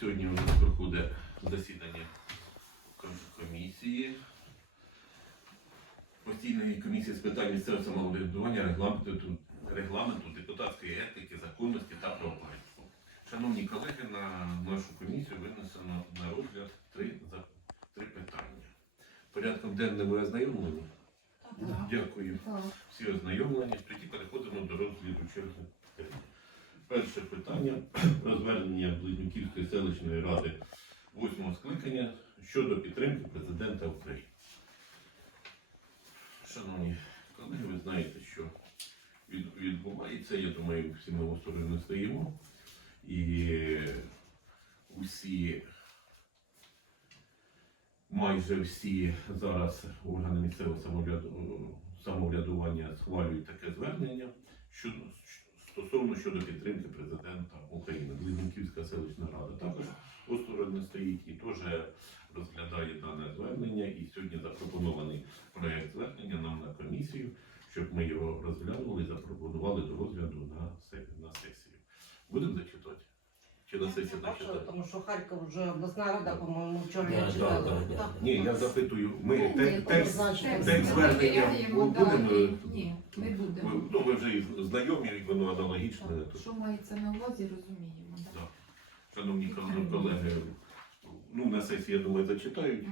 Сьогодні у нас проходить засідання комісії. Постійної комісії з питань місцевого самоврядування, регламенту, регламенту, депутатської етики, законності та правопорядку. Шановні колеги, на нашу комісію винесено на розгляд три, за- три питання. Порядком денним ви ознайомлені? Дякую. Всі ознайомлені. Тоді переходимо до розгляду черги. Перше питання про звернення Близнюківської селищної ради восьмого скликання щодо підтримки президента України. Шановні колеги, ви знаєте, що відбувається. Я думаю, всі ми в сторони стоїмо. І усі, майже всі зараз органи місцевого самоврядування схвалюють таке звернення щодо стосовно щодо підтримки президента України. Близнюківська селищна рада також осторонь стоїть і теж розглядає дане звернення. І сьогодні запропонований проєкт звернення нам на комісію, щоб ми його розглянули і запропонували до розгляду на, се- на сесію. Будемо зачитати? Чи на сесію Бачила, зачитати? тому що Харків вже обласна рада, по-моєму, вчора я да, читала. да, да. Так. Ні, я запитую. Ми те- текст, текст звернення будемо. Ні, не будемо. ви- Ну, ви вже і знайомі, і воно аналогічне. то- Що мається на увазі, розуміємо. Да. Шановні кол- колеги, ну на сесії, я думаю, зачитають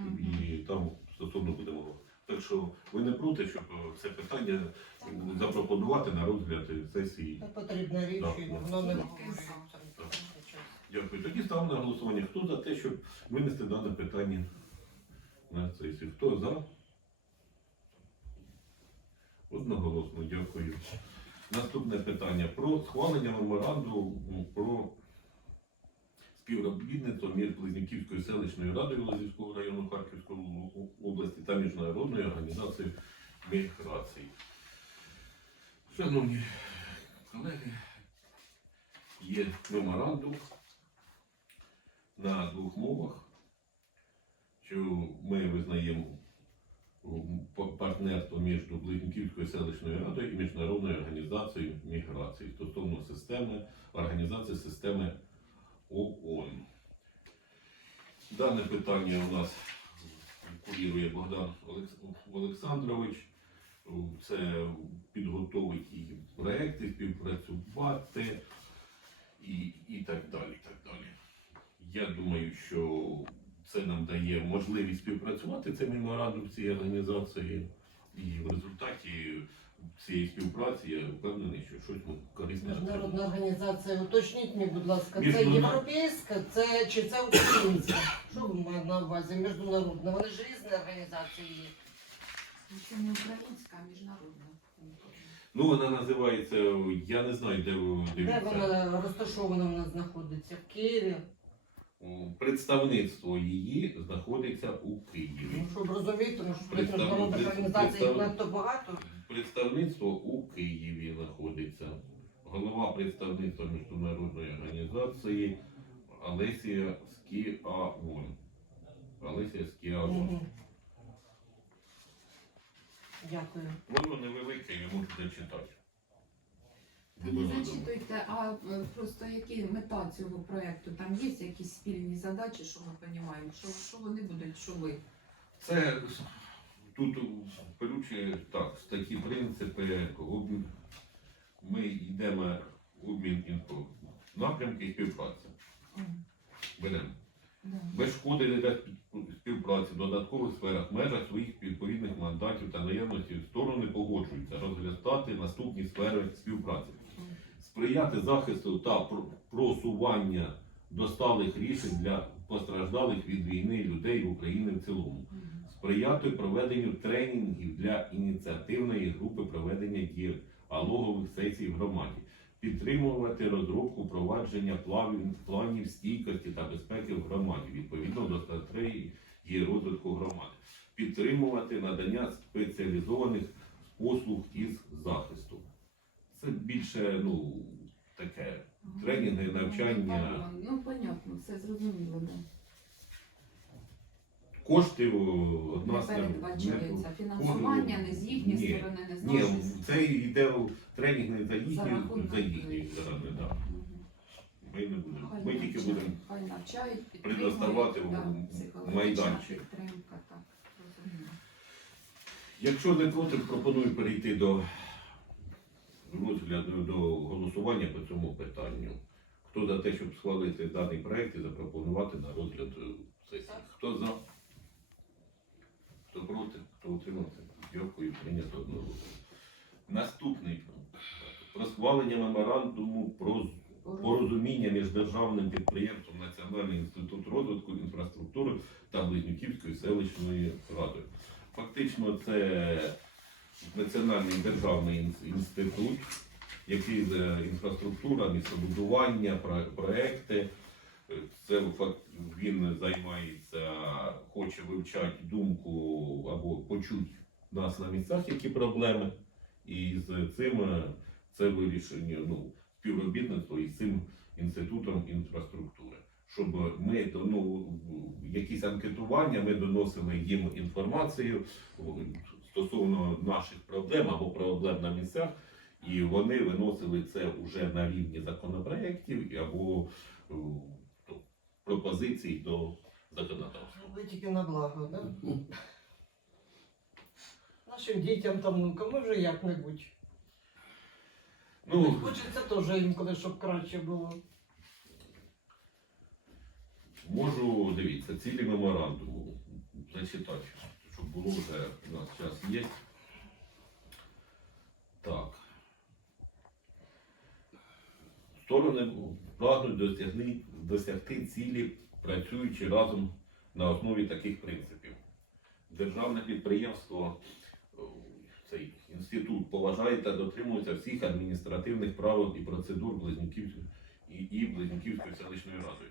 і там стосовно будемо. Так що ви не проти, щоб е, це питання запропонувати на розгляд сесії. Це потрібна річ, і воно не Так. обговорюється. Дякую. Тоді ставимо на голосування. Хто за те, щоб винести дане питання на сесію? Хто за? Одноголосно, дякую. Наступне питання про схвалення меморандуму про співробітництво між Близнюківською селищною радою Лазівського району Харківської області та Міжнародною організацією міграції. Шановні колеги, є меморандум на двох мовах, що ми визнаємо партнерство між Близнюківською селищною радою і Міжнародною організацією міграції стосовно системи організації системи ООН. Дане питання у нас курірує Богдан Олександрович. Це підготовить і проекти, співпрацювати і, і так далі. так далі. Я думаю, що це нам дає можливість співпрацювати цей меморандум цієї організації. І в результаті цієї співпраці я впевнений, що щось ми корисне Міжнародна організація, уточніть мені, будь ласка, це Міжнародна- європейська, це чи це українська? Що ви маєте на увазі? Міжнародна. Вони ж різні організації є. Це не українська, а міжнародна. Ну, вона називається, я не знаю, де ви Де дивіться. вона розташована вона знаходиться? В Києві. Представництво її знаходиться у Києві. Ну, щоб розуміти, тому що міжнародних організацій надто багато. Представництво у Києві знаходиться. Голова представництва міжнародної організації Олесія Скіаон. Олесія Скіаон. Мгм. Дякую. Воно невелике, я можу зачитати. Не зачитуйте, а е, просто які мета цього проєкту? Там є якісь спільні задачі, що ми розуміємо? Що, що вони будуть, що ви? Це тут пилючі так, такі принципи обмін. Ми йдемо обмін інфо напрямки і співпраця. Беремо. Без шкоди не дасть співпраці в додаткових сферах, межах своїх відповідних мандатів та наявності сторони погоджуються розглядати наступні сфери співпраці, сприяти захисту та про- просування досталих рішень для постраждалих від війни людей в Україні в цілому, сприяти проведенню тренінгів для ініціативної групи проведення діалогових сесій в громаді, підтримувати розробку провадження планів стійкості та безпеки в громаді відповідно до стратегії розвитку громади, підтримувати надання спеціалізованих послуг із захисту. Це більше ну таке тренінги, навчання. Ну, Ну, понятно, все зрозуміло, Кошти одна тем- передбачається фінансування, не з їхньої Ні. сторони, не з Ні, нашої. це йде в тренінг не за їхні, За рахунок за їхні сторони. Да. Ми не будемо. Хай Ми тільки будемо Хай навчають, предоставати підтримують, у да, психологічна майданчик. Підтримка, так. розумію. Якщо не проти, пропоную перейти до розгляду до голосування по цьому питанню. Хто за те, щоб схвалити даний проект і запропонувати на розгляд е, сесії? Хто за? Хто утримався? Дякую, прийнято одноголосно. Наступний про схвалення меморандуму про порозуміння між державним підприємством Національний інститут розвитку інфраструктури та Близнюківською селищною радою. Фактично, це національний державний інститут, який е, інфраструктура, містобудування, проекти. Це фак- він займається, хоче вивчати думку або почути нас на місцях, які проблеми, і з цим е, це вирішення ну, співробітництво із цим інститутом інфраструктури. Щоб ми ну, якісь анкетування, ми доносили їм інформацію стосовно наших проблем або проблем на місцях, і вони виносили це вже на рівні законопроєктів або пропозицій до законодавства. Ви тільки на благо, да? Нашим дітям там, ну, кому вже як-небудь. Ну, Хочеться теж інколи, щоб краще було. Можу, дивіться, цілі меморандуму зачитати, щоб було вже у нас час є. Так. Сторони прагнуть досягни, досягти цілі, працюючи разом на основі таких принципів. Державне підприємство, цей інститут поважає та дотримується всіх адміністративних правил і процедур Близнюківської і, і Близнюківської селищної ради.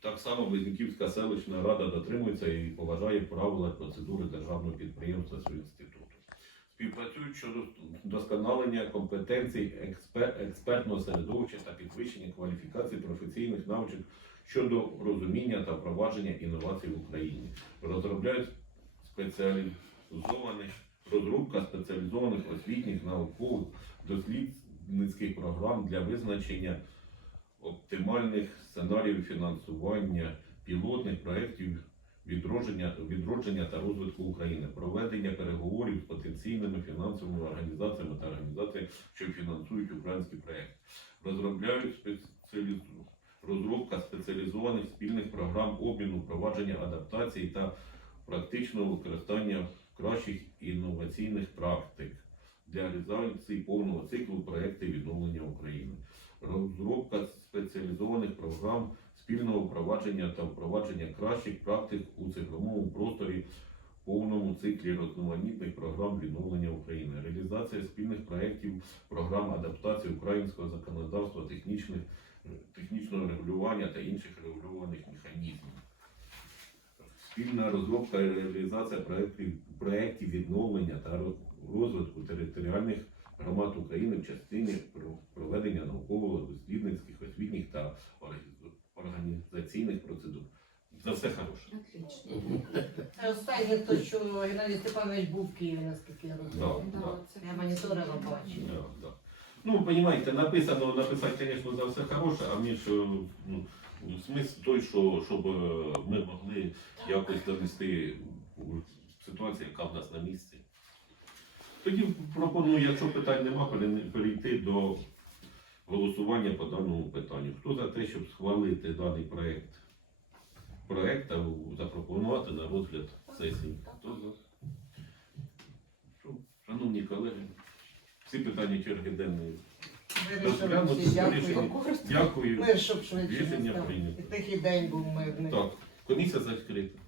Так само Близнюківська селищна рада дотримується і поважає правила і процедури державного підприємства свого інституту. Співпрацюють щодо вдосконалення компетенцій експер- експертного середовища та підвищення кваліфікації професійних навичок щодо розуміння та впровадження інновацій в Україні. Розробляють спеціалізованих розробка спеціалізованих освітніх наукових дослідницьких програм для визначення оптимальних сценаріїв фінансування пілотних проєктів відродження, відродження та розвитку України, проведення переговорів з потенційними фінансовими організаціями та організаціями, що фінансують український проєкт, розробляють спеціалізу... розробка спеціалізованих спільних програм обміну, провадження адаптації та практичного використання кращих інноваційних практик для реалізації повного циклу проєктів відновлення України розробка спеціалізованих програм спільного впровадження та впровадження кращих практик у цифровому просторі повному циклі різноманітних програм відновлення України, реалізація спільних проєктів програм адаптації українського законодавства, технічних, технічного регулювання та інших регульованих механізмів. Спільна розробка і реалізація проєктів, проєктів відновлення та розвитку територіальних громад України в частині про- проведення науково-дослідницьких, освітніх та організаційних процедур. За все хороше. Отлично. Останнє, то, що Геннадій Степанович був в Києві, наскільки я розумію. Да. Да, Я моніторила, бачила. Да, да. Ну, понимаете, написано, написати, звісно, за все хороше, а мені ж ну, смисл той, що щоб е, ми могли якось довести ситуацію, яка в нас на місці. Тоді пропоную, якщо питань нема, перейти до голосування по даному питанню. Хто за те, щоб схвалити даний? Проект та запропонувати на розгляд сесії. Хто за? Шановні колеги, всі питання черги денної. Всі, дякую. Дякую. Щоб Рішення прийнято. І тихий день був мирний. Так, комісія закрита.